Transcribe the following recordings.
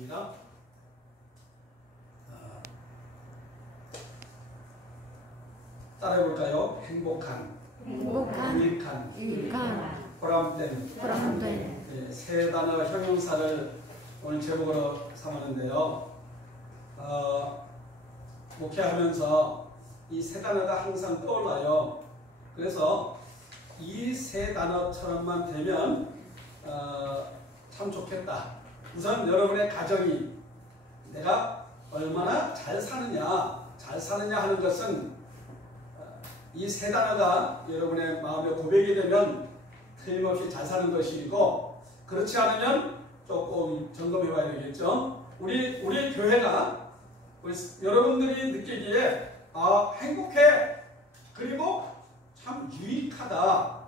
입니다. 따라해볼까요? 행복한, 유익한, 보람된. 네, 세 단어 형용사를 오늘 제목으로 삼았는데요. 목회하면서 이 세 단어가 항상 떠올라요. 그래서 이 세 단어처럼만 되면 참 좋겠다. 우선 여러분의 가정이 내가 얼마나 잘 사느냐 하는 것은 이 세 단어가 여러분의 마음의 고백이 되면 틀림없이 잘 사는 것이고, 그렇지 않으면 조금 점검해 봐야 되겠죠. 우리 교회가 여러분들이 느끼기에 행복해, 그리고 참 유익하다,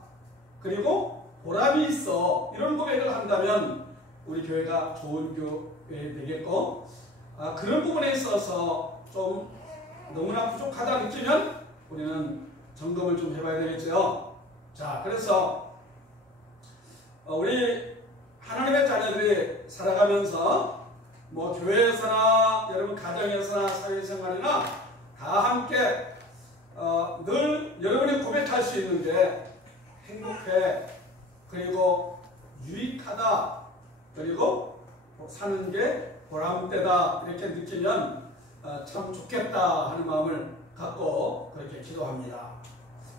그리고 보람이 있어, 이런 고백을 한다면 우리 교회가 좋은 교회 되겠고, 그런 부분에 있어서 좀 너무나 부족하다 느끼면 우리는 점검을 좀 해봐야 되겠죠. 자, 그래서 우리 하나님의 자녀들이 살아가면서 뭐 교회에서나 여러분 가정에서나 사회생활이나 다 함께 늘 여러분이 고백할 수 있는 게 행복해, 그리고 유익하다, 그리고 사는 게 보람되다, 이렇게 느끼면 참 좋겠다 하는 마음을 갖고 그렇게 기도합니다.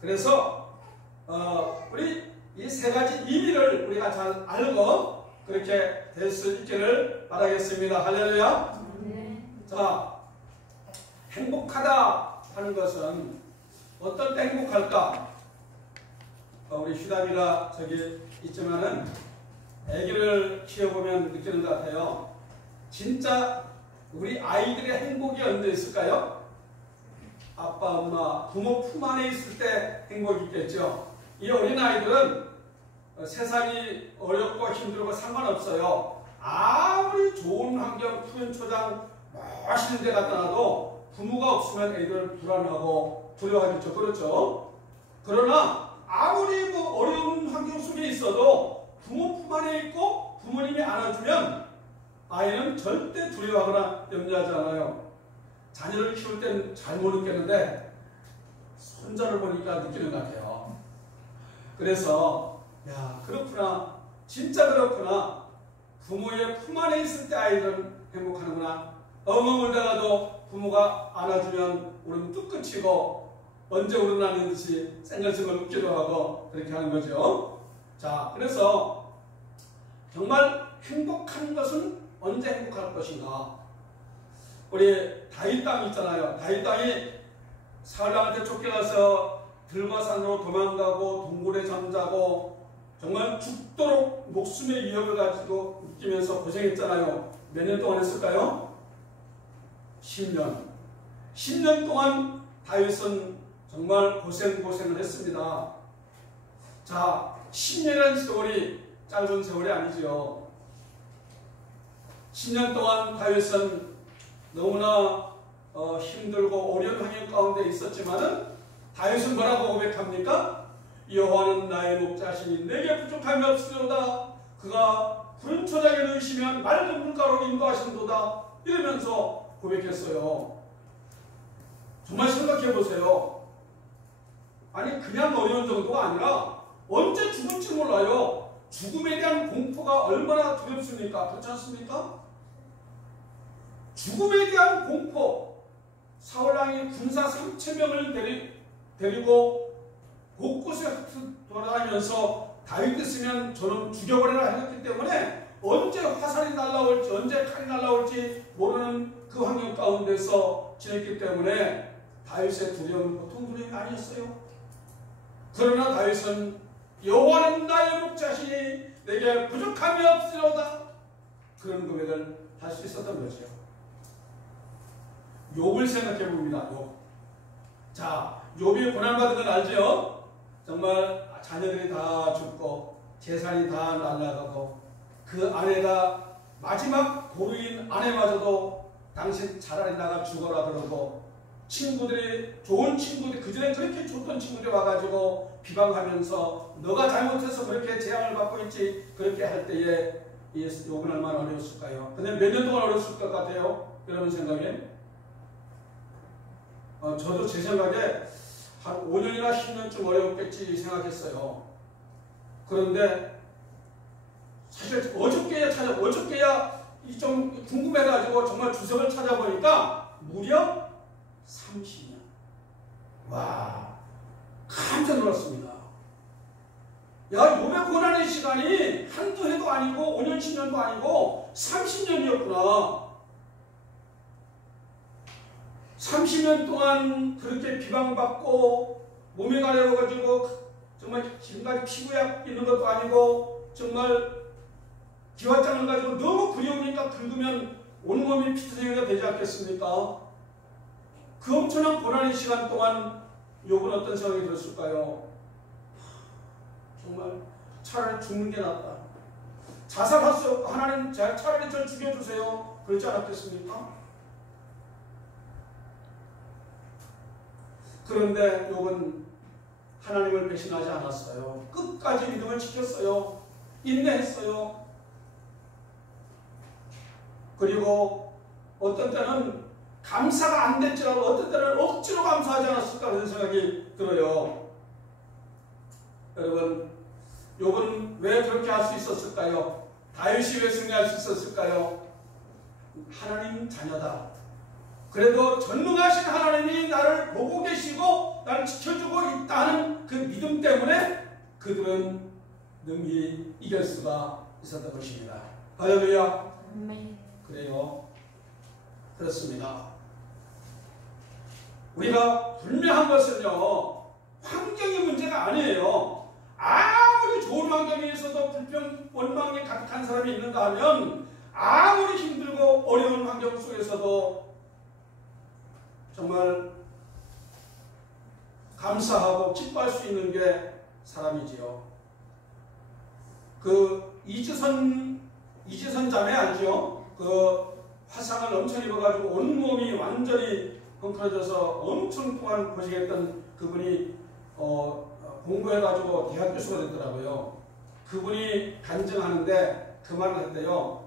그래서 우리 이 세 가지 의미를 우리가 잘 알고 그렇게 될 수 있기를 바라겠습니다. 할렐루야. 자, 행복하다 하는 것은 어떨 때 행복할까? 우리 휴담이가 저기 있지만은 아기를 키워보면 느끼는 것 같아요. 진짜 우리 아이들의 행복이 언제 있을까요? 아빠, 엄마, 부모 품 안에 있을 때 행복이 있겠죠. 이 어린아이들은 세상이 어렵고 힘들고 상관없어요. 아무리 좋은 환경, 푸른 초장, 멋있는 데 갖다 놔도 부모가 없으면 애들은 불안하고 두려워하겠죠. 그렇죠? 그러나 아무리 어려운 환경 속에 있어도 부모 품 안에 있고 부모님이 안아주면 아이는 절대 두려워하거나 염려하지 않아요. 자녀를 키울 땐 잘 못 느꼈는데 손자를 보니까 느끼는 것 같아요. 그래서 그렇구나, 진짜 그렇구나, 부모의 품 안에 있을 때 아이들은 행복하는구나. 엉엉 울다가도 부모가 안아주면 울음 뚝 그치고 언제 울어나는 듯이 생글생글 웃기도 하고 그렇게 하는 거죠. 자, 그래서 정말 행복한 것은 언제 행복할 것인가? 우리 다윗 땅 있잖아요. 다윗 땅이 사울왕한테 쫓겨가서 들과산으로 도망가고 동굴에 잠자고 정말 죽도록 목숨의 위협을 가지고 느끼면서 고생했잖아요. 몇 년 동안 했을까요? 10년. 10년 동안 다윗은 정말 고생을 했습니다. 자, 10년이라는 세월이 짧은 세월이 아니죠. 10년 동안 다윗은 너무나 힘들고 어려운 환경 가운데 있었지만은 다윗은 뭐라고 고백합니까? 여호와는 나의 목자시니 내게 부족함이 없으리로다. 그가 푸른 초장에 넣으시면 맑은 물가로 인도하신도다. 이러면서 고백했어요. 정말 생각해보세요. 아니, 그냥 어려운 정도가 아니라 언제 죽을지 몰라요. 죽음에 대한 공포가 얼마나 두렵습니까? 그렇지 않습니까? 죽음에 대한 공포. 사울왕이 군사 3,000명을 데리고 곳곳에 돌아다니면서 다윗 있으면 저는 죽여버리라 했기 때문에 언제 화살이 날라올지, 언제 칼이 날라올지 모르는 그 환경 가운데서 지냈기 때문에 다윗의 두려움은 보통 두려움이 아니었어요. 그러나 다윗은 여호와는 나의 목자시니 내게 부족함이 없으리로다. 그런 고백을 할 수 있었던 거죠. 욥을 생각해 봅니다. 욥. 자, 욥이 고난받은 건 알죠? 정말 자녀들이 다 죽고 재산이 다 날아가고 그 아내가 마지막 고르인 아내마저도 당신 차라리 나가 죽어라 그러고, 친구들이, 좋은 친구들이, 그전에 그렇게 좋던 친구들이 와가지고 비방하면서 너가 잘못해서 그렇게 재앙을 받고 있지, 그렇게 할 때에 요건 얼마나 어려웠을까요? 근데 몇 년 동안 어려웠을 것 같아요? 여러분 생각에? 저도 제 생각에 한 5년이나 10년쯤 어려웠겠지 생각했어요. 그런데 사실 어저께야 좀 궁금해가지고 정말 주석을 찾아보니까 무려 30년. 와, 깜짝 놀랐습니다. 야, 요배 고난의 시간이 한두 해도 아니고 5년, 10년도 아니고 30년이었구나. 30년 동안 그렇게 비방받고 몸이 가려워가지고 정말 지금까지 피부약 있는 것도 아니고 정말 기왓장을 가지고 너무 그리우니까 긁으면 온몸이 피투성이가 되지 않겠습니까? 그 엄청난 고난의 시간 동안 욥은 어떤 생각이 들었을까요? 정말 차라리 죽는 게 낫다. 자살하세요. 하나님 차라리 저 죽여주세요. 그렇지 않았겠습니까? 그런데 욥은 하나님을 배신하지 않았어요. 끝까지 믿음을 지켰어요. 인내했어요. 그리고 어떤 때는 감사가 안 됐지라도 어떤 때는 억지로 감사하지 않았을까 그런 생각이 들어요. 여러분, 욥은 왜 그렇게 할 수 있었을까요? 다윗이 왜 승리할 수 있었을까요? 하나님 자녀다. 그래도 전능하신 하나님이 나를 보고 계시고 나를 지켜주고 있다는 그 믿음 때문에 그들은 능히 이길 수가 있었던 것입니다. 할렐루야. 그래요. 그렇습니다. 우리가 분명한 것은요, 환경이 문제가 아니에요. 아무리 좋은 환경에서도 불평, 원망에 가득한 사람이 있는가 하면 아무리 힘들고 어려운 환경 속에서도 정말 감사하고 기뻐할 수 있는 게 사람이지요. 그 이지선 자매 알죠? 그 화상을 엄청 입어가지고 온몸이 완전히 헝클어져서 엄청 동안 고생했던 그분이 공부해가지고 대학 교수가 됐더라고요. 그분이 간증하는데 그 말을 했대요.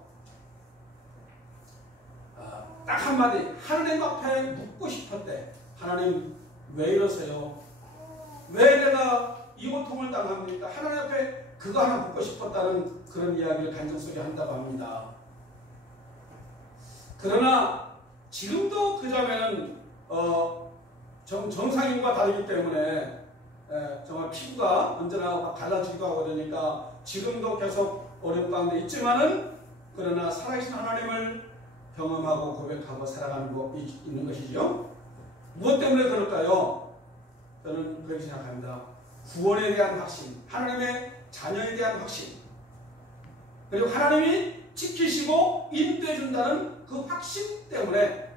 딱 한마디, 하나님 앞에 묻고 싶었대. 하나님 왜 이러세요? 왜 내가 이 고통을 당합니까? 하나님 앞에 그거 하나 묻고 싶었다는 그런 이야기를 간증 속에 한다고 합니다. 그러나 지금도 그 자매는 정상인과 다르기 때문에 정말 피부가 언제나 갈라지기도 하고 그러니까 지금도 계속 어려운 가운데 있지만은 그러나 살아계신 하나님을 경험하고 고백하고 살아가는 거 있는 것이죠. 무엇 때문에 그럴까요? 저는 그렇게 생각합니다. 구원에 대한 확신, 하나님의 자녀에 대한 확신, 그리고 하나님이 지키시고 인도해 준다는 그 확신 때문에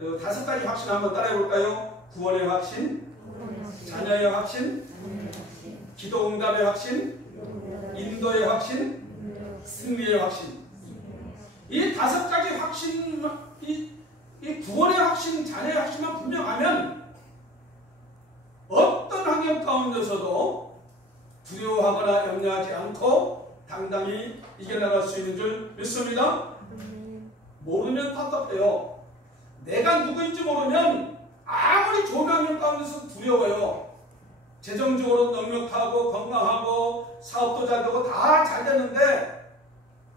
5가지 확신 한번 따라해 볼까요? 구원의 확신, 자녀의 확신, 기도 응답의 확신, 인도의 확신, 승리의 확신. 이 5가지 확신, 이 구원의 확신, 자녀의 확신만 분명하면 어떤 환경 가운데서도 두려워하거나 염려하지 않고 당당히 이겨나갈 수 있는 줄 믿습니다. 모르면 답답해요. 내가 누구인지 모르면 아무리 좋은 환경 가운데서 두려워요. 재정적으로 넉넉하고 건강하고 사업도 잘 되고 다 잘 되는데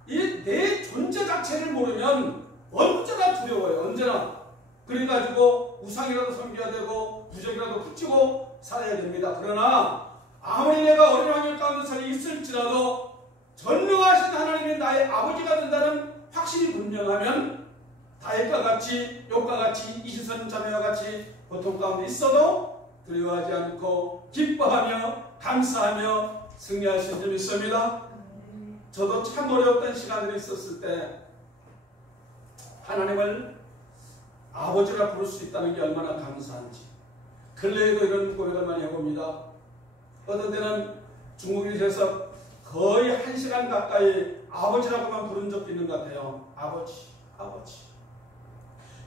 이 내 존재 자체를 모르면 언제나 두려워요. 언제나. 그래가지고 우상이라도 섬겨야 되고 부적이라도 붙이고 살아야 됩니다. 그러나 아무리 내가 어려운 환경 가운데서 있을지라도 전능하신 하나님이 나의 아버지가 된다는 확신이 분명하면 다윗과 같이 욥과 같이 이지선 자매와 같이 고통 가운데 있어도 두려워하지 않고 기뻐하며 감사하며 승리할 수 있는 줄 믿습니다. 저도 참 어려웠던 시간들이 있었을 때 하나님을 아버지라 부를 수 있다는 게 얼마나 감사한지 근래에도 이런 고백을 많이 해봅니다. 어떤 때는 중국에서 거의 1시간 가까이 아버지라고만 부른 적도 있는 것 같아요. 아버지, 아버지.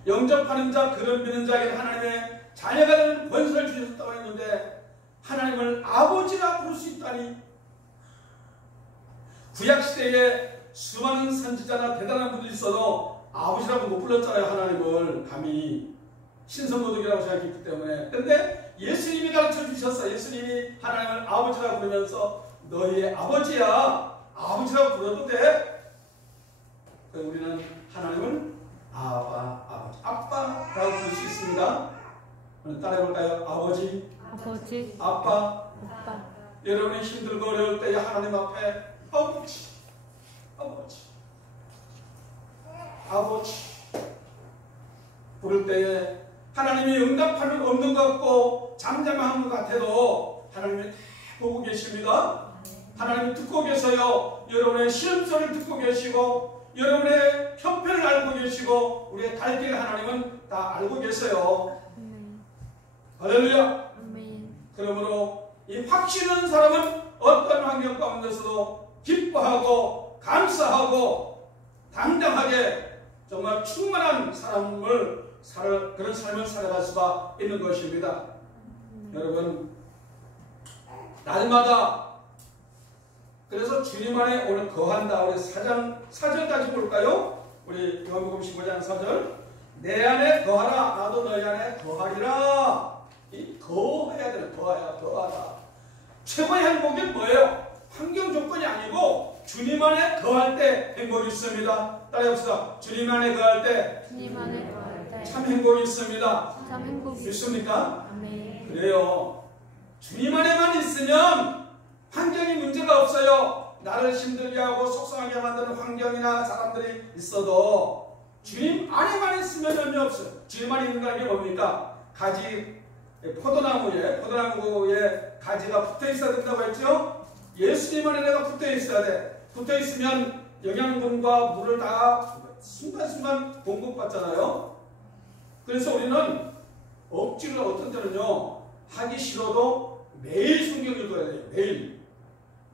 영접하는 자, 그를 믿는 자에게 하나님의 자녀가 되는 권세를 주셨다고 했는데 하나님을 아버지라 부를 수 있다니 구약시대에 수많은 선지자나 대단한 분들이 있어도 아버지라고 못 불렀잖아요. 하나님을 감히 신성모독이라고 생각했기 때문에. 근데 예수님이 가르쳐 주셨어요. 예수님이 하나님을 아버지라고 부르면서 너희의 아버지야, 아버지라고 불러도 돼. 우리는 하나님을 아빠라고 부를 수 있습니다. 따라해볼까요? 아버지, 아빠. 여러분이 힘들고 어려울 때에 하나님 앞에 아버지 부를 때에 하나님이 응답하는 없는 것 같고 잠잠한 것 같아도 하나님이 다 보고 계십니다. 하나님이 듣고 계세요. 여러분의 시험소리를 듣고 계시고 여러분의 형편을 알고 계시고 우리의 갈 길 하나님은 다 알고 계세요. 할렐루야. 그러므로 이 확신한 사람은 어떤 환경 가운데서도 기뻐하고 감사하고 당당하게 정말 충만한 그런 삶을 살아갈 수가 있는 것입니다. 여러분, 날마다 그래서 주님 안에 오늘 거한다. 우리 4절까지 볼까요? 우리 요한복음 15장 4절. 내 안에 거하라. 나도 너희 안에 거하리라. 이 거해야 되는 거하다. 최고의 행복은 뭐예요? 환경 조건이 아니고 주님 안에 거할 때 행복이 있습니다. 따라해봅시다. 주님 안에 거할 때 참 행복이 있습니다. 믿습니까? 그래요. 주님 안에만 있으면 환경이 문제가 없어요. 나를 힘들게 하고 속상하게 만드는 환경이나 사람들이 있어도 주님 안에만 있으면 의미 없어요. 주님 안에 있는다는 게 뭡니까? 가지, 포도나무에 가지가 붙어 있어야 된다고 했죠? 예수님 안에 내가 붙어 있어야 돼. 붙어 있으면 영양분과 물을 다 순간순간 공급받잖아요. 그래서 우리는 억지로 어떤 때는요, 하기 싫어도 매일 성경 읽어야 돼요.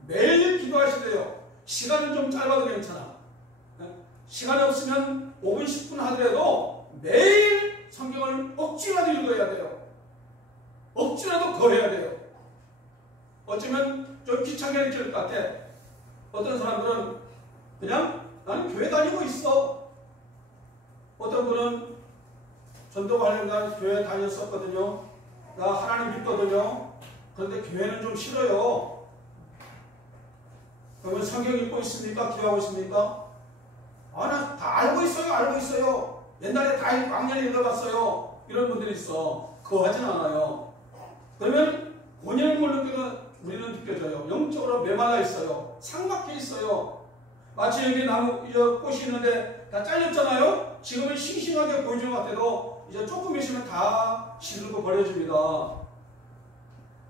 매일 기도하시래요. 시간은 좀 짧아도 괜찮아. 시간이 없으면 5분, 10분 하더라도 매일 성경을 억지라도 읽어야 돼요. 억지라도 거해야 돼요. 어쩌면 좀 귀찮게 느낄 것 같아. 어떤 사람들은 그냥 나는 교회 다니고 있어. 어떤 분은 전도 관련된 교회 다녔었거든요. 나 하나님 믿거든요. 그런데 교회는 좀 싫어요. 그러면 성경 읽고 있습니까? 기도하고 있습니까? 아, 나 다 알고 있어요. 옛날에 다 왕년에 읽어봤어요. 이런 분들이 있어. 그거 하진 않아요. 그러면 본인은 뭘 우리는 느껴져요. 영적으로 메말라 있어요. 삭막해 있어요. 마치 여기 나무, 꽃이 있는데 다 잘렸잖아요? 지금은 싱싱하게 보이는 것 같아도 이제 조금 있으면 다 시들고 버려집니다.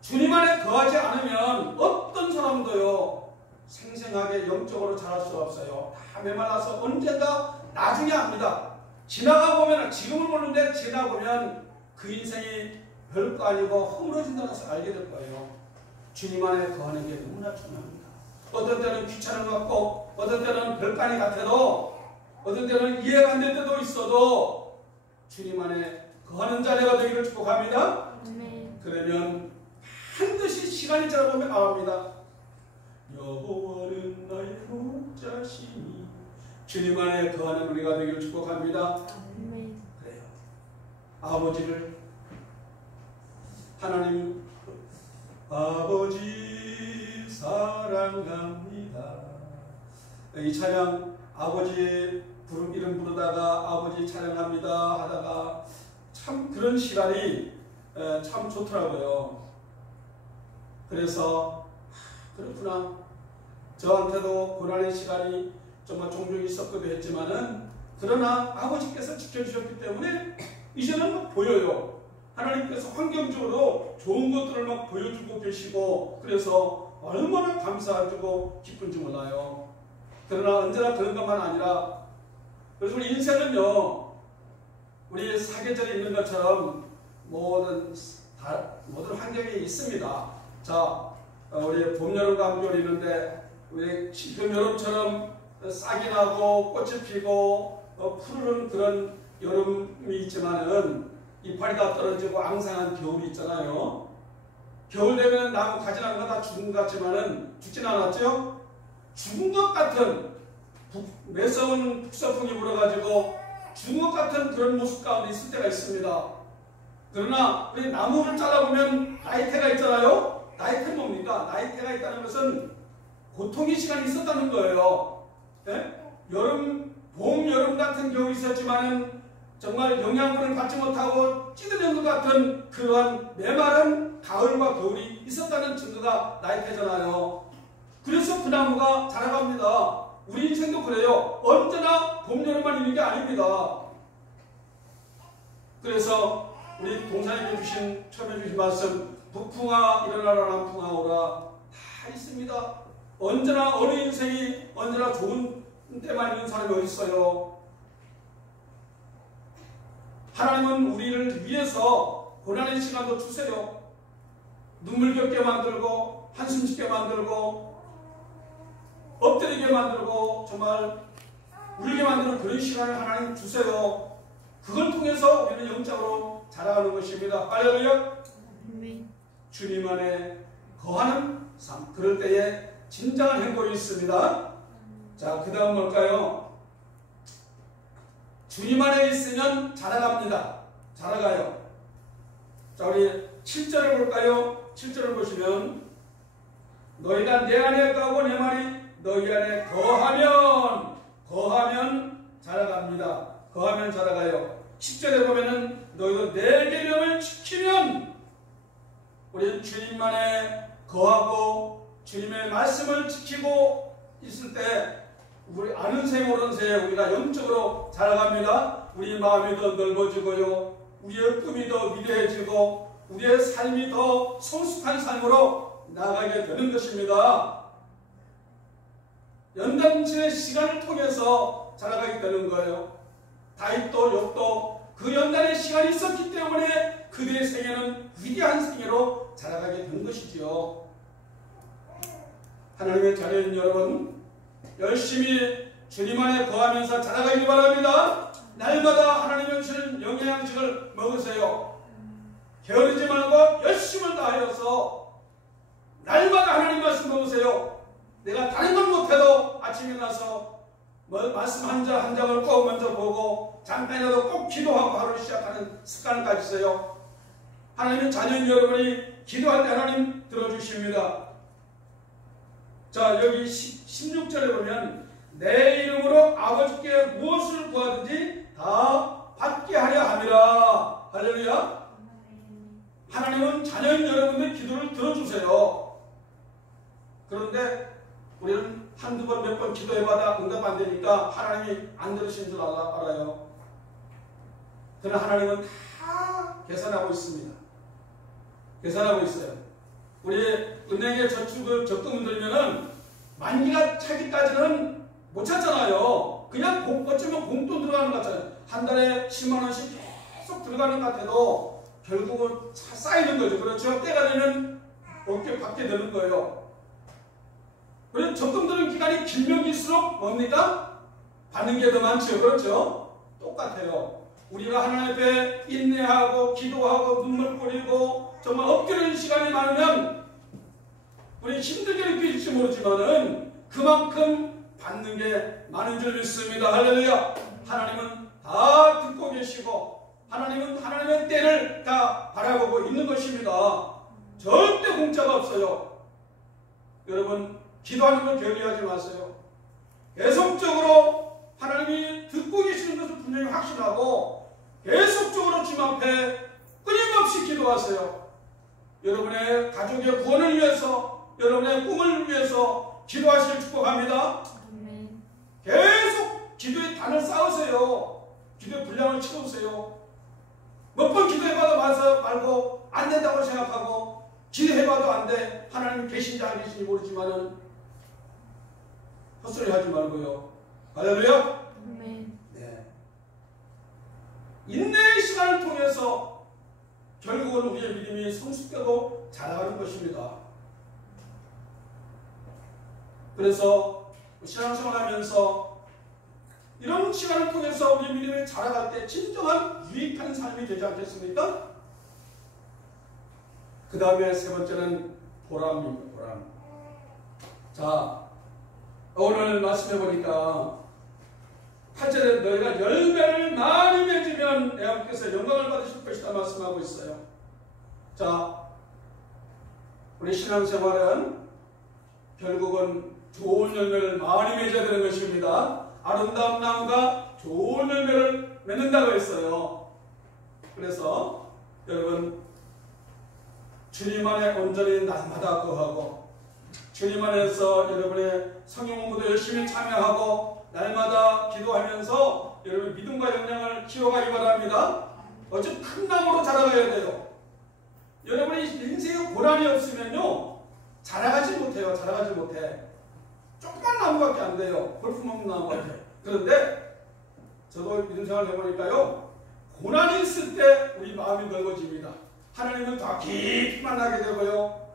주님 안에 거하지 않으면 어떤 사람도요, 생생하게 영적으로 자랄 수가 없어요. 다 메말라서 언젠가 나중에 합니다. 지나가 보면, 지금은 모르는데 지나보면 그 인생이 별거 아니고 허물어진다는 것을 알게 될 거예요. 주님 안에 거하는 게 너무나 중요합니다. 어떤 때는 귀찮은 것 같고, 어떤 때는 별거 아니 같아도, 어떤 때는 이해가 안 될 때도 있어도 주님 안에 거하는 자녀가 되기를 축복합니다. 그러면 반드시 시간이 지나보면 나옵니다. 여호와는 나의 목자시니. 주님 안에 거하는 우리가 되기를 축복합니다. 그래요. 아버지를 하나님 아버지 사랑합니다. 이 찬양 아버지 이름 부르다가 아버지 찬양합니다 하다가 참 그런 시간이 참 좋더라고요. 그래서 그렇구나. 저한테도 고난의 시간이 정말 종종 있었기도 했지만은 그러나 아버지께서 지켜주셨기 때문에 이제는 막 보여요. 하나님께서 환경적으로 좋은 것들을 막 보여주고 계시고 그래서 얼마나 감사하고 기쁜지 몰라요. 그러나 언제나 그런 것만 아니라 그래서 우리 인생은요, 우리 사계절이 있는 것처럼 모든 환경이 있습니다. 자, 우리 봄, 여름, 가을, 겨울이 있는데 우리 지금 여름처럼 싹이 나고 꽃이 피고 푸르른 그런 여름이 있지만은 이파리 다 떨어지고 앙상한 겨울이 있잖아요. 겨울 되면 나무 가지나무가 다 죽은 것 같지만은 죽진 않았죠? 죽은 것 같은 매서운 북서풍이 불어가지고 죽은 것 같은 그런 모습 가운데 있을 때가 있습니다. 그러나 우리 나무를 잘라보면 나이테가 있잖아요. 나이테는 뭡니까? 나이테가 있다는 것은 고통의 시간이 있었다는 거예요. 네? 봄, 여름 같은 겨울이 있었지만은 정말 영양분을 받지 못하고 찌들는 것 같은 그러한 메마른 가을과 겨울이 있었다는 증거가 나이테잖아요. 그래서 그 나무가 자라갑니다. 우리 인생도 그래요. 언제나 봄, 여름만 있는 게 아닙니다. 그래서 우리 동사님이 처음에 주신 말씀, 북풍아 일어나라 남풍아 오라, 다 있습니다. 언제나 어느 인생이 언제나 좋은 때만 있는 사람이 어디 있어요? 하나님은 우리를 위해서 고난의 시간도 주세요. 눈물 겪게 만들고 한숨 짓게 만들고 엎드리게 만들고 정말 울게 만드는 그런 시간을 하나님 주세요. 그걸 통해서 우리는 영적으로 자라가는 것입니다. 할렐루야. 주님 안에 거하는 삶, 그럴 때에 진정한 행복이 있습니다. 자, 그 다음 뭘까요? 주님 안에 있으면 자라갑니다. 자라가요. 자, 우리 7절을 볼까요? 7절을 보시면 너희가 내 안에 거하고 내 말이 너희 안에 거하면 자라갑니다. 거하면 자라가요. 10절에 보면은 너희도 내 계명을 지키면, 우리는 주님만에 거하고 주님의 말씀을 지키고 있을 때 우리 아는 새 모르는 새 우리가 영적으로 자라갑니다. 우리 마음이 더 넓어지고요, 우리의 꿈이 더 위대해지고 우리의 삶이 더 성숙한 삶으로 나아가게 되는 것입니다. 연단지의 시간을 통해서 자라가게 되는 거예요. 다윗도 욥도 그 연단의 시간이 있었기 때문에 그들의 생애는 위대한 생애로 자라가게 된 것이지요. 하나님의 자녀인 여러분, 열심히 주님 안에 거하면서 자라가길 바랍니다. 날마다 하나님의 주는 영양식을 먹으세요. 게으르지 말고 열심을 다하여서 날마다 하나님 말씀 먹으세요. 내가 다른 건 못해도 아침에 나서 말씀 한 장을 꼭 먼저 보고 잠깐이라도 꼭 기도하고 하루를 시작하는 습관을 가지세요. 하나님의 자녀인 여러분이 기도할 때 하나님 들어주십니다. 자, 여기 16절에 보면 내 이름으로 아버지께 무엇을 구하든지 다 받게 하려 함이라. 할렐루야. 하나님은 자녀인 여러분의 기도를 들어주세요. 그런데 우리는 한두 번 몇 번 기도해봐도 응답 안 되니까 하나님이 안 들으신 줄 알아요. 그러나 하나님은 다 계산하고 있습니다. 계산하고 있어요. 우리 은행에 적금을 들면은 만기가 차기까지는 못 찾잖아요. 그냥 어쩌면 공돈 들어가는 것 같잖아요. 한 달에 10만 원씩 계속 들어가는 것 같아도 결국은 쌓이는 거죠. 그렇죠? 때가 되면 어깨 받게 되는 거예요. 그래서 적금 들은 기간이 길면 길수록 뭡니까? 받는 게 더 많죠. 그렇죠? 똑같아요. 우리가 하나님 앞에 인내하고 기도하고 눈물 뿌리고 정말 엎드리는 시간이 많으면 우리 힘들게 느낄지 모르지만은 그만큼 받는 게 많은 줄 믿습니다. 할렐루야. 하나님은 다 듣고 계시고 하나님은 하나님의 때를 다 바라보고 있는 것입니다. 절대 공짜가 없어요. 여러분, 기도하는 걸 게을리하지 마세요. 계속적으로 하나님이 듣고 계시는 것을 분명히 확신하고 계속적으로 주님 앞에 끊임없이 기도하세요. 여러분의 가족의 구원을 위해서, 여러분의 꿈을 위해서 기도하시길 축복합니다. 계속 기도의 단을 쌓으세요. 기도의 분량을 채우세요. 몇 번 기도해봐도 말고 안 된다고 생각하고 기도해봐도 안 돼. 하나님 계신지 안 계신지 모르지만은 헛소리 하지 말고요. 할렐루야. 네. 인내의 시간을 통해서 결국은 우리의 믿음이 성숙되고 자라가는 것입니다. 그래서 신앙생활하면서 이런 시간을 통해서 우리 믿음이 자라갈 때 진정한 유익한 삶이 되지 않겠습니까? 그 다음에 세 번째는 보람입니다. 보람. 자, 오늘 말씀해 보니까 8절에 너희가 열매를 많이 맺으면 내 아버지께서 영광을 받으실 것이다 말씀하고 있어요. 자, 우리 신앙생활은 결국은 좋은 열매를 많이 맺어야 되는 것입니다. 아름다운 나무가 좋은 열매를 맺는다고 했어요. 그래서 여러분 주님 안에 온전히 날마다 거하고 주님 안에서 여러분의 성령 공부도 열심히 참여하고 날마다 기도하면서 여러분 믿음과 역량을 키워가기 바랍니다. 어차피 큰 나무로 자라가야 돼요. 여러분이 인생에 고난이 없으면요 자라가지 못해요. 자라가지 못해. 조그만 나무밖에 안 돼요. 볼품없는 나무밖에. 그런데 저도 믿음 생활 해보니까요 고난이 있을 때 우리 마음이 넓어집니다. 하나님을 더 깊이 만나게 되고요.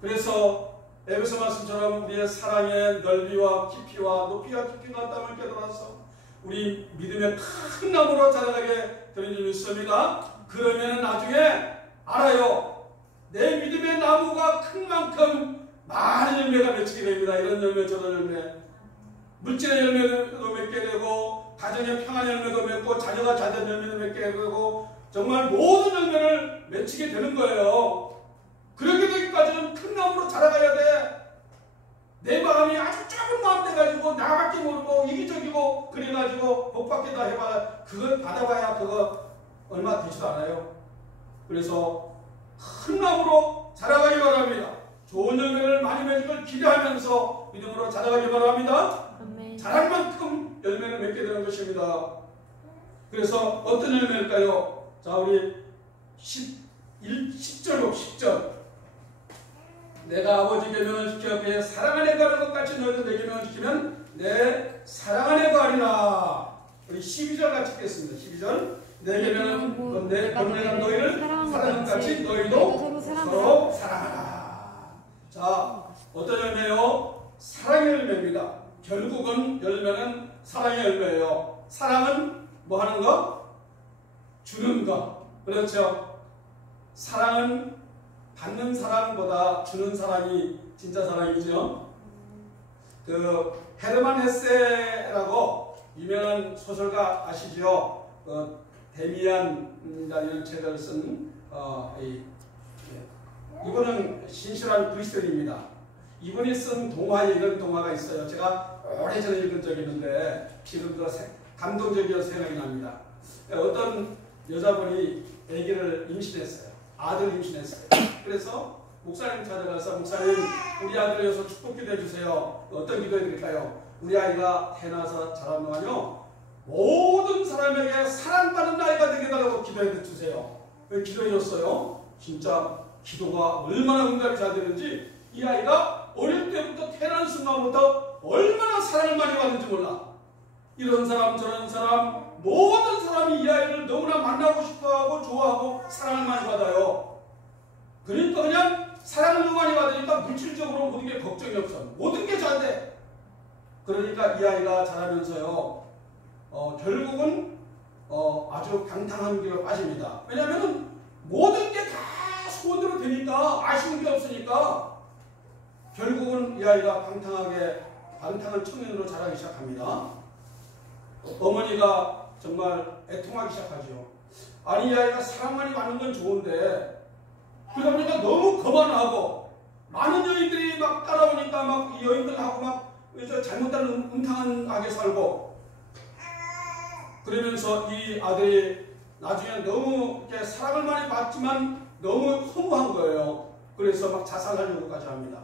그래서 에베소 말씀처럼 우리의 사랑의 넓이와 깊이와 높이와 깊이가 땀을 깨달아서 우리 믿음의 큰 나무로 자라가게 되는 줄 믿습니다. 그러면 나중에 알아요. 내 믿음의 나무가 큰 만큼 많은 열매가 맺히게 됩니다. 이런 열매 저런 열매. 물질의 열매도 맺게 되고 가정의 평안 열매도 맺고 자녀가 잘된 열매도 맺게 되고 정말 모든 열매를 맺히게 되는 거예요. 그렇게 되기까지는 큰 나무로 자라가야 돼. 내 마음이 아주 작은 마음 돼가지고 나밖에 모르고 이기적이고 그래가지고 복받게 다 해봐야 그걸 받아봐야 그거 얼마 되지도 않아요. 그래서 큰 나무로 자라가기 바랍니다. 좋은 열매를 많이 맺을 걸 기대하면서 믿음으로 자라가기 바랍니다. 자랄 만큼 열매를 맺게 되는 것입니다. 그래서 어떤 열매일까요? 자, 우리 10절 10절 내가 아버지 계명을 지켜 그의 사랑 안에 거하는 것 같이 너희도 내 계명을 지키면 내 사랑 안에 거하리라. 우리 12절 같이 읽겠습니다. 12절 내 계명은 내 본래는 너희를 사랑하는 것 같이 너희도 서로 사랑하라. 자, 어떤 열매요? 사랑의 열매입니다. 결국은 열매는 사랑의 열매예요. 사랑은 뭐 하는 거? 주는 거. 그렇죠? 사랑은 받는 사랑보다 주는 사랑이 진짜 사랑이죠. 그 헤르만 헤세라고 유명한 소설가 아시죠? 데미안이라는 책을 쓴 이분은 신실한 그리스도인입니다. 이분이 쓴 동화에 이런 동화가 있어요. 제가 오래전에 읽은 적이 있는데 지금도 감동적이어서 생각이 납니다. 어떤 여자분이 아기를 임신했어요. 아들 임신했어요. 그래서 목사님 찾아가서 목사님 우리 아들 위해서 축복 기도해 주세요. 어떤 기도해 드릴까요? 우리 아이가 태어나서 자란 동안요 모든 사람에게 사랑받는 아이가 되게 달라고 기도해 주세요. 기도해 줬어요. 진짜 기도가 얼마나 응답이 잘 되는지 이 아이가 어릴 때부터 태어난 순간부터 얼마나 사랑을 많이 받는지 몰라. 이런 사람 저런 사람 모든 사람이 이 아이를 너무나 만나고 싶어하고 좋아하고 사랑을 많이 받아요. 그러니까 그냥 사랑을 너무 많이 받으니까 물질적으로 모든 게 걱정이 없어. 모든 게 잘 돼. 그러니까 이 아이가 자라면서요 결국은 아주 방탕한 길로 빠집니다. 왜냐하면 모든 게 다 소원대로 되니까 아쉬운 게 없으니까 결국은 이 아이가 방탕한 청년으로 자라기 시작합니다. 어머니가 정말 애통하기 시작하죠. 아니 이 아이가 사랑만이 받는 건 좋은데 그러다 보니까 너무 거만하고 많은 여인들이 막 따라오니까 막 여인들하고 막 잘못된 음탕한 악에 살고 그러면서 이 아들이 나중에 너무 이렇게 사랑을 많이 받지만 너무 허무한 거예요. 그래서 막 자살하려고까지 합니다.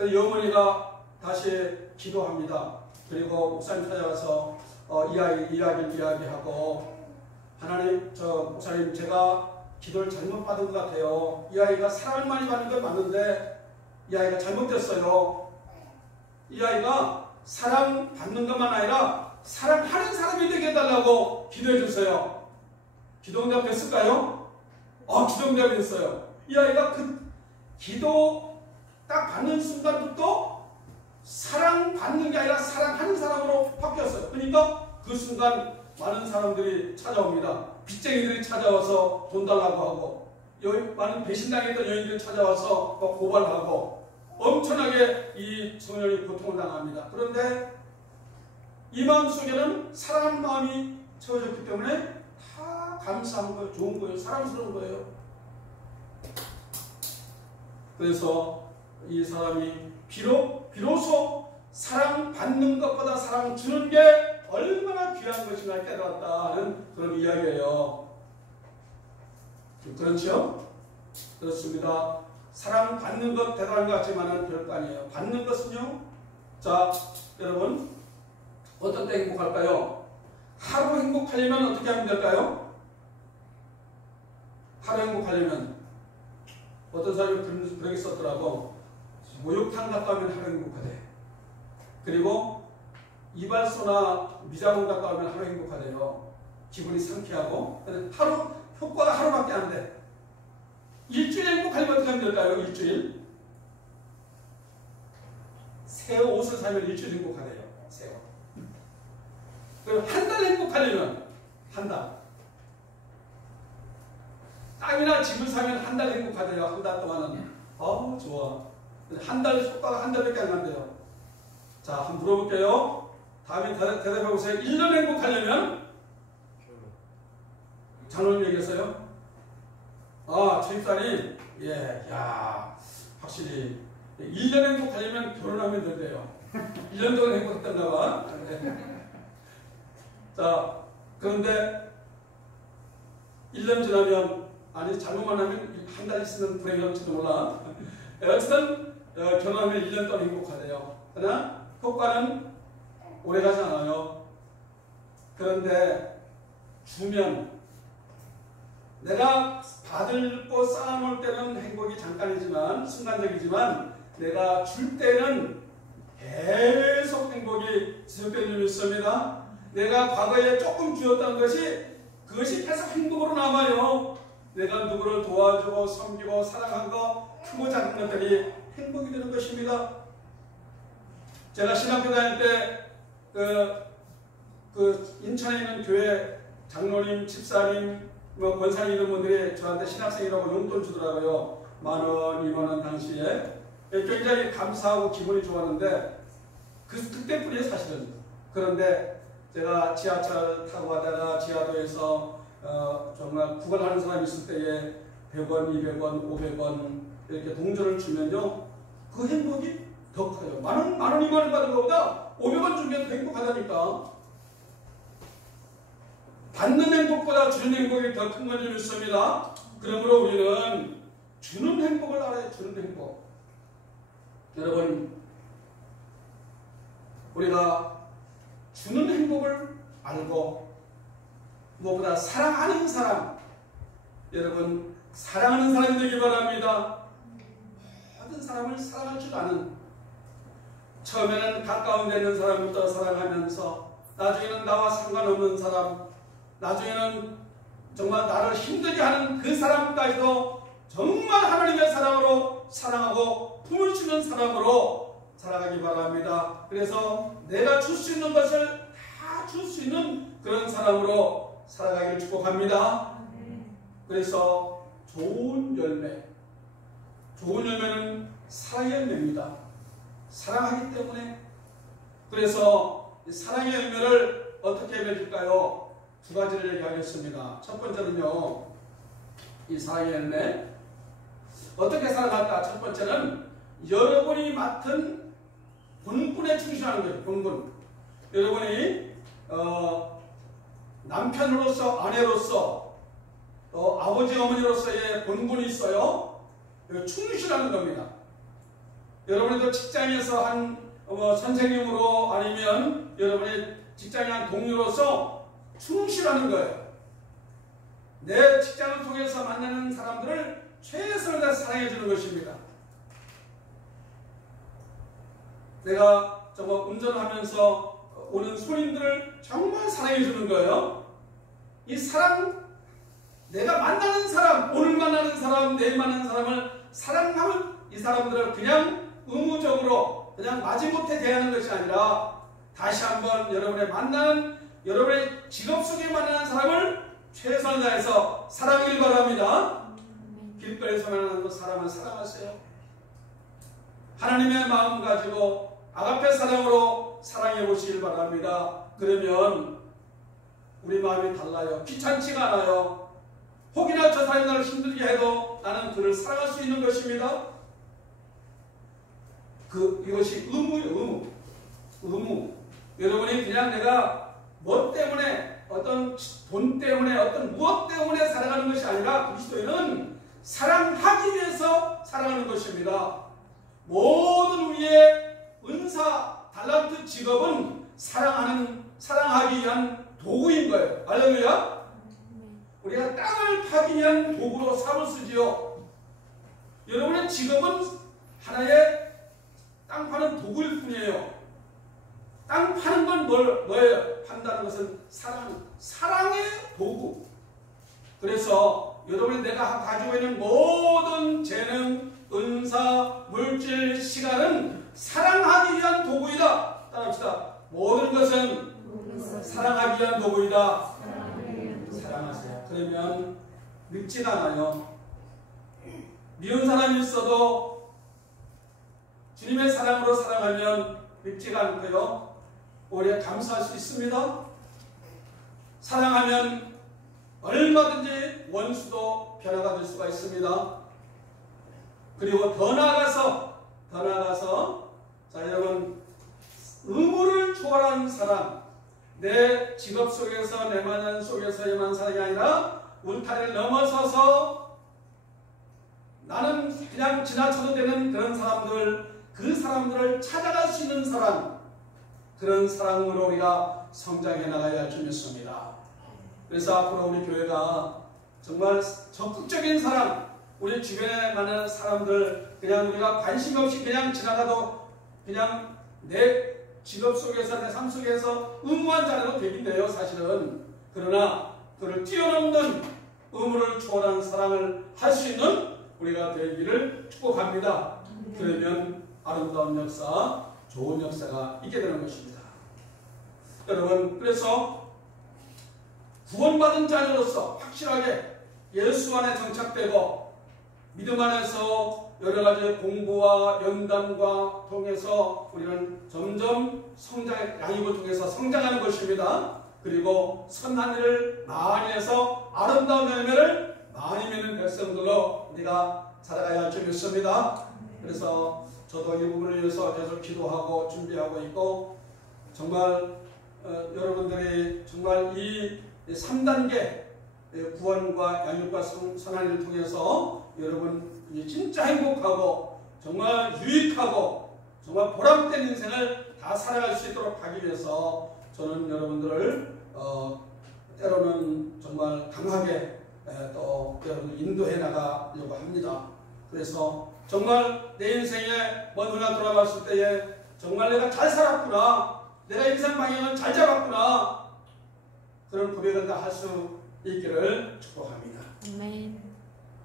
이 어머니가 다시 기도합니다. 그리고 목사님 찾아가서 이야기를 이야기하고 하나님 목사님 제가 기도를 잘못 받은 것 같아요. 이 아이가 사랑을 많이 받는 건 맞는데 이 아이가 잘못됐어요. 이 아이가 사랑 받는 것만 아니라 사랑하는 사람이 되게 해달라고 기도해 주세요. 기도 응답 됐을까요? 기도 응답이 됐어요. 이 아이가 그 기도 딱 받는 순간부터 사랑받는 게 아니라 사랑하는 사람으로 바뀌었어요. 그러니까 그 순간 많은 사람들이 찾아옵니다. 빚쟁이들이 찾아와서 돈 달라고 하고 많은 배신당했던 여인들이 찾아와서 고발하고 엄청나게 이 청년이 고통을 당합니다. 그런데 이 마음속에는 사랑하는 마음이 채워졌기 때문에 다 감사한 거예요. 좋은 거예요. 사랑스러운 거예요. 그래서 이 사람이 비로소 사랑받는 것보다 사랑 주는 게 얼마나 귀한 것인가 깨달았다는 그런 이야기예요. 그렇죠? 그렇습니다. 사랑받는 것 대단한 것 같지만 별거 아니에요. 받는 것은요. 자, 여러분 어떤 때 행복할까요? 하루 행복하려면 어떻게 하면 될까요? 하루 행복하려면 어떤 사람이 그렇게 썼더라고. 목욕탕 갔다 오면 하루 행복하대. 그리고 이발소나 미장원 갔다 오면 하루 행복하대요. 기분이 상쾌하고. 하루 효과가 하루밖에 안 돼. 일주일 행복하려면 어떻게 하면 될까요? 일주일. 새 옷을 사면 일주일 행복하대요. 새 옷. 그럼 한 달 행복하려면 한 달. 땅이나 집을 사면 한 달 행복하대요. 한 달 동안은. 좋아. 한 달 효과가 한 달밖에 안 난대요. 자, 한번 물어볼게요. 다음에 대답해보세요. 1년 행복하려면? 장로님 얘기했어요? 최입사님, 확실히 1년 행복하려면 결혼하면 된대요. 1년 동안 행복했던가 봐. 자, 그런데 1년 지나면, 잘못만 하면 한 달 있으면 불행이 올지도 몰라. 어쨌든 결혼하면 1년 동안 행복하대요. 그러나 효과는 오래가지 않아요. 그런데 주면 내가 받을 거 쌓아놓을 때는 행복이 잠깐이지만 순간적이지만 내가 줄 때는 계속 행복이 지속되는 일이 있습니다. 내가 과거에 조금 주었던 그것이 계속 행복으로 남아요. 내가 누구를 도와주고 섬기고 사랑한 거 크고 작은 것들이 행복이 되는 것입니다. 제가 신학교 다닐 때 인천에 있는 교회 장로님, 집사님, 권사님 이런 분들이 저한테 신학생이라고 용돈 주더라고요. 10,000원, 20,000원 당시에. 굉장히 감사하고 기분이 좋았는데 그때뿐이에요 사실은. 그런데 제가 지하철 타고 가다가 지하도에서 정말 구걸하는 사람이 있을 때에 100원, 200원, 500원 이렇게 동전을 주면요. 그 행복이 더 커요. 10,000원, 20,000원 받은 것보다 500원 주면 더 행복하다니까. 받는 행복보다 주는 행복이 더 큰 걸 믿습니다. 그러므로 우리는 주는 행복을 알아야 주는 행복. 여러분, 우리가 주는 행복을 알고 무엇보다 사랑하는 사람, 여러분 사랑하는 사람이 되기 바랍니다. 모든 사람을 사랑할 줄 아는, 처음에는 가까운 데 있는 사람부터 사랑하면서 나중에는 나와 상관없는 사람, 나중에는 정말 나를 힘들게 하는 그 사람까지도 정말 하나님의 사랑으로 사랑하고 품을 주는 사람으로 살아가기 바랍니다. 그래서 내가 줄 수 있는 것을 다 줄 수 있는 그런 사람으로 살아가기를 축복합니다. 그래서 좋은 열매는 사랑의 열매입니다. 사랑하기 때문에. 그래서 사랑의 열매를 어떻게 맺을까요? 두 가지를 얘기하겠습니다. 첫 번째는요, 이 사랑의 열매 어떻게 사랑할까? 첫 번째는 여러분이 맡은 본분에 충실하는 거예요. 본분. 여러분이 남편으로서, 아내로서, 또 아버지, 어머니로서의 본분이 있어요. 충실하는 겁니다. 여러분도 직장에서 한 선생님으로 아니면 여러분의 직장의 한 동료로서 충실하는 거예요. 내 직장을 통해서 만나는 사람들을 최선을 다해 사랑해 주는 것입니다. 내가 정말 운전을 하면서 오는 손님들을 정말 사랑해 주는 거예요. 이 사랑, 내가 만나는 사람, 오늘 만나는 사람, 내일 만나는 사람을 사랑하면 이 사람들을 그냥 의무적으로 그냥 마지못해 대하는 것이 아니라 다시 한번 여러분의 직업 속에 만나는 사람을 최선을 다해서 사랑하길 바랍니다. 길거리에서 만나는 사람을 사랑하세요. 하나님의 마음 가지고 아가페 사랑으로 사랑해 보시길 바랍니다. 그러면 우리 마음이 달라요. 귀찮지가 않아요. 혹이나 저 사람이 나를 힘들게 해도 나는 그를 사랑할 수 있는 것입니다. 이것이 의무예요. 의무. 여러분이 그냥 내가 뭐 때문에, 어떤 돈 때문에, 어떤 무엇 때문에 사랑하는 것이 아니라 그리스도인은 사랑하기 위해서 사랑하는 것입니다. 모든 우리의 은사, 달란트, 직업은 사랑하기 위한 도구인 거예요. 할렐루야. 우리가 땅을 파기 위한 도구로 삼을 쓰지요. 여러분의 직업은 하나의 땅 파는 도구일 뿐이에요. 땅 파는 건 뭐예요? 판다는 것은 사랑의 도구. 그래서 여러분이 내가 가지고 있는 모든 재능, 은사, 물질, 시간은 사랑하기 위한 도구이다. 따라합시다. 모든 것은 사랑하기 위한 도구이다. 사랑하세요. 그러면 늙지가 않아요. 미운 사람이 있어도 주님의 사랑으로 사랑하면 늙지가 않고요. 오래 감사할 수 있습니다. 사랑하면 얼마든지 원수도 변화가 될 수가 있습니다. 그리고 더 나아가서 자 여러분, 의무를 초월한 사랑, 내 직업 속에서 내 만난 속에서에만 사랑이 아니라 울타리를 넘어서서 나는 그냥 지나쳐도 되는 그런 사람들, 그 사람들을 찾아갈 수 있는 사랑, 그런 사랑으로 우리가 성장해 나가야 할 줄 믿습니다. 그래서 앞으로 우리 교회가 정말 적극적인 사랑, 우리 주변에 많은 사람들 그냥 우리가 관심 없이 그냥 지나가도 그냥 내 직업 속에서 내 삶 속에서 의무한 자리로 되긴 돼요, 사실은. 그러나 그를 뛰어넘는 의무를 초월한 사랑을 할 수 있는 우리가 되기를 축복합니다. 그러면 아름다운 역사, 좋은 역사가 있게 되는 것입니다. 여러분, 그래서 구원받은 자녀로서 확실하게 예수 안에 정착되고 믿음 안에서 여러 가지 공부와 연단과 통해서 우리는 점점 양육을 통해서 성장하는 것입니다. 그리고 선한 일을 많이 해서 아름다운 열매를 많이 맺는 백성들로 우리가 살아가야 할 줄 믿습니다. 그래서 저도 이 부분을 위해서 계속 기도하고 준비하고 있고, 정말 여러분들이 정말 이 3단계 구원과 양육과 선한 일을 통해서 여러분 진짜 행복하고 정말 유익하고 정말 보람된 인생을 다 살아갈 수 있도록 하기 위해서 저는 여러분들을 때로는 정말 강하게 또 여러분을 인도해 나가려고 합니다. 그래서 정말 내 인생에 먼 훗날 돌아갔을 때에 정말 내가 잘 살았구나, 내가 인생 방향을 잘 잡았구나, 그런 고백을 다 할 수 있기를 축복합니다. 아멘.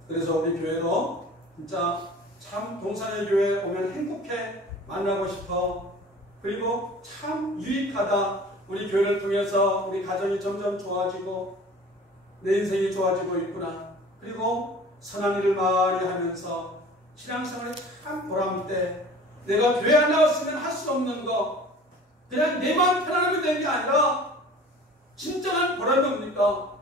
그래서 우리 교회도 진짜 참 동산의 교회에 오면 행복해 만나고 싶어, 그리고 참 유익하다, 우리 교회를 통해서 우리 가정이 점점 좋아지고 내 인생이 좋아지고 있구나, 그리고 선한 일을 많이 하면서 신앙생활에 참 보람돼, 내가 교회 안 나왔으면 할 수 없는 거, 그냥 내 마음 편안하면 되는 게 아니라 진정한 보람이 뭡니까?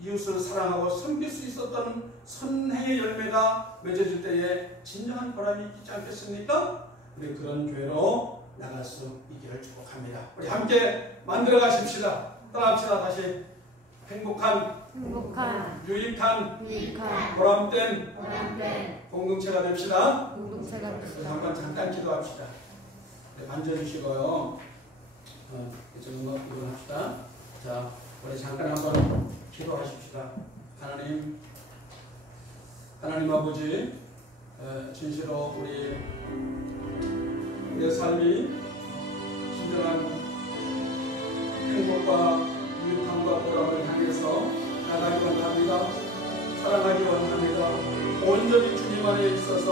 이웃을 사랑하고 섬길 수 있었던 선행의 열매가 맺어질 때에 진정한 보람이 있지 않겠습니까? 우리 그런 교회로 나갈 수 있기를 축복합니다. 우리 함께 만들어 가십시다. 따라합시다. 다시. 행복한 유익한 보람된 공동체가 됩시다. 잠깐 기도합시다. 네, 만져주시고요. 이쪽은 이거 합시다. 자, 우리 잠깐 한번 기도하십시다. 하나님 아버지, 진실로 우리의 삶이 진정한 행복과 유익함과 보람을 향해서 나가기 원합니다. 사랑하기 원합니다. 온전히 주님 안에 있어서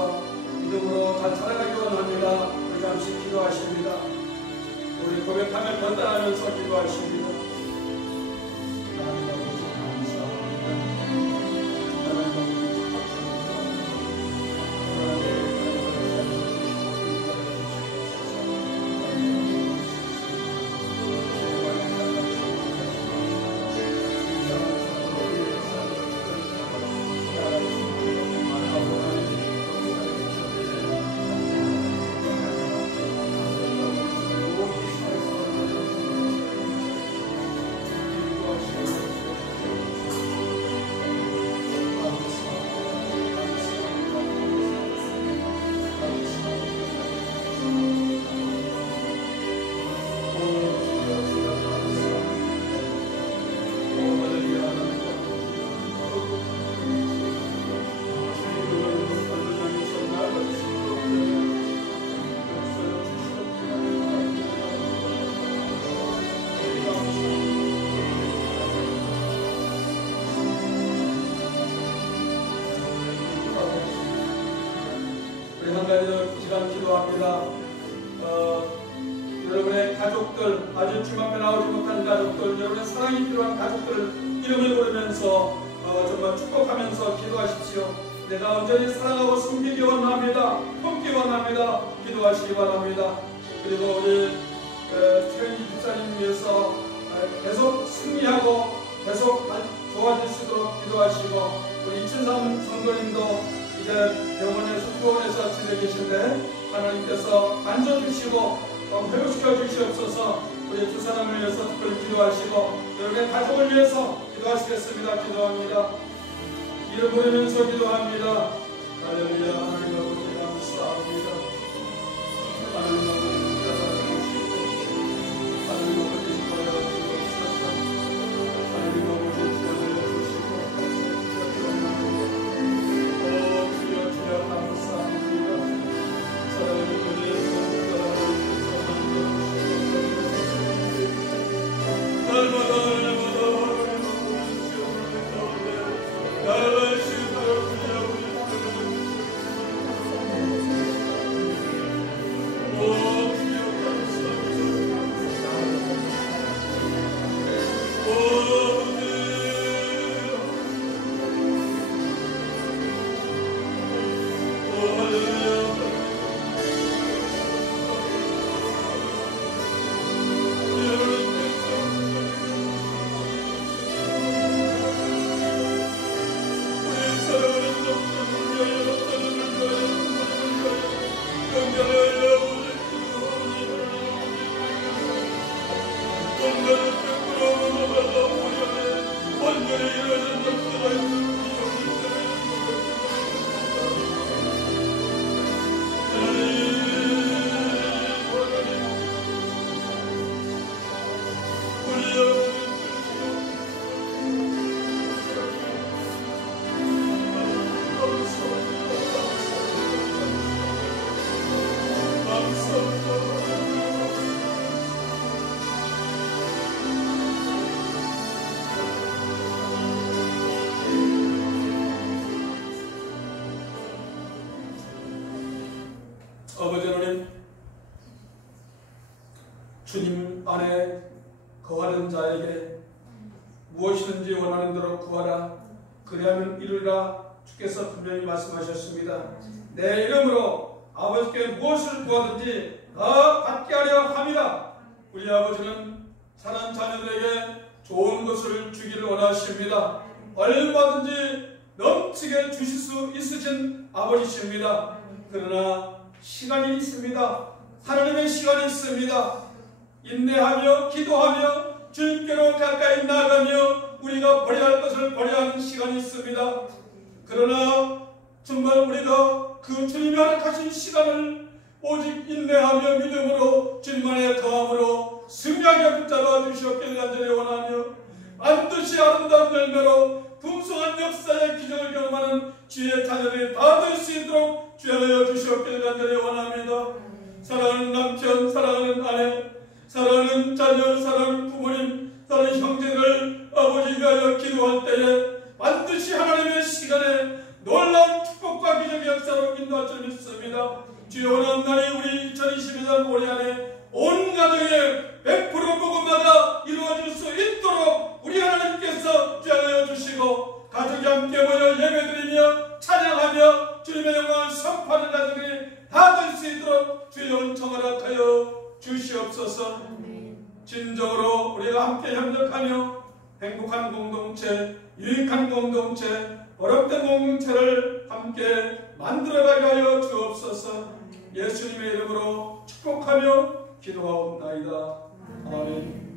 믿음으로 잘 살아가기 원합니다. 우리 잠시 기도하십니다. 우리 고백하며 번단하면서 기도하십니다. 하나님 아버지 감사합니다. 하나님 아버지 기도합니다. 여러분의 가족들, 아직 주님 앞에 나오지 못한 가족들, 여러분의 사랑이 필요한 가족들 이름을 부르면서 정말 축복하면서 기도하십시오. 내가 온전히 사랑하고 섬기기 원합니다. 돕기 원합니다. 기도하시기 바랍니다. 그리고 우리 최은희 집사님 위해서 계속 승리하고 계속 좋아질 수 있도록 기도하시고, 우리 이춘삼 성도님도 이제 병원에서 투원해서 지내 계신데 하나님께서 만져주시고 회복시켜 주시옵소서. 우리 두 사람을 위해서 특별히 기도하시고 여러분의 가족을 위해서 기도하시겠습니다. 기도합니다. 이름 부르면서 기도합니다. 할렐루야. 하나님 아버지 감사합니다. 하나님 아버지 감사합니다. 하나님 아버지 기뻐하여 주옵소서. 하나님 아버지 기뻐하여 주시고 주여 주여 감사합니다. 사랑하는 분이 아버지 하나님, 주님 안에 거하는 자에게 무엇이든지 원하는 대로 구하라. 그리하면 이루리라. 주께서 분명히 말씀하셨습니다. 내 이름으로 아버지께 무엇을 구하든지 다 받게 하려 함이라. 우리 아버지는 사는 자녀들에게 좋은 것을 주기를 원하십니다. 얼마든지 넘치게 주실 수 있으신 아버지십니다. 그러나 시간이 있습니다. 하나님의 시간이 있습니다. 인내하며 기도하며 주님께로 가까이 나가며 우리가 버려야 할 것을 버려야 하는 시간이 있습니다. 그러나 정말 우리가 그 주님이 허락하신 시간을 오직 인내하며 믿음으로 주님 안에 거함으로 승리하게 붙잡아 주시옵기를 간절히 원하며 반드시 아름다운 열매로 풍성한 역사의 기적을 경험하는 주의 자녀들이 다 될 수 있도록 주여 주시옵기를 간절히 원합니다. 사랑하는 남편, 사랑하는 아내, 사랑하는 자녀, 사랑하는 부모님, 사랑하는 형제들 아버지 위하여 기도할 때에 반드시 하나님의 시간에 놀라운 축복과 기적의 역사로 인도할 줄 믿습니다. 주여 원하는 날이 우리 2022년 올해 안에 온 가정에 100% 복음마다 이루어질 수 있도록 우리 하나님께서 주여 주시고 가족이 함께 모여 예배드리며 찬양하며 주님의 영광을 선포하는 가정이 다 될 수 있도록 주여 은총을 허락하여 주시옵소서. 진정으로 우리가 함께 협력하며 행복한 공동체, 유익한 공동체, 어렵던 공동체를 함께 만들어가게 하여 주옵소서. 예수님의 이름으로 축복하며 기도하옵나이다. 아멘.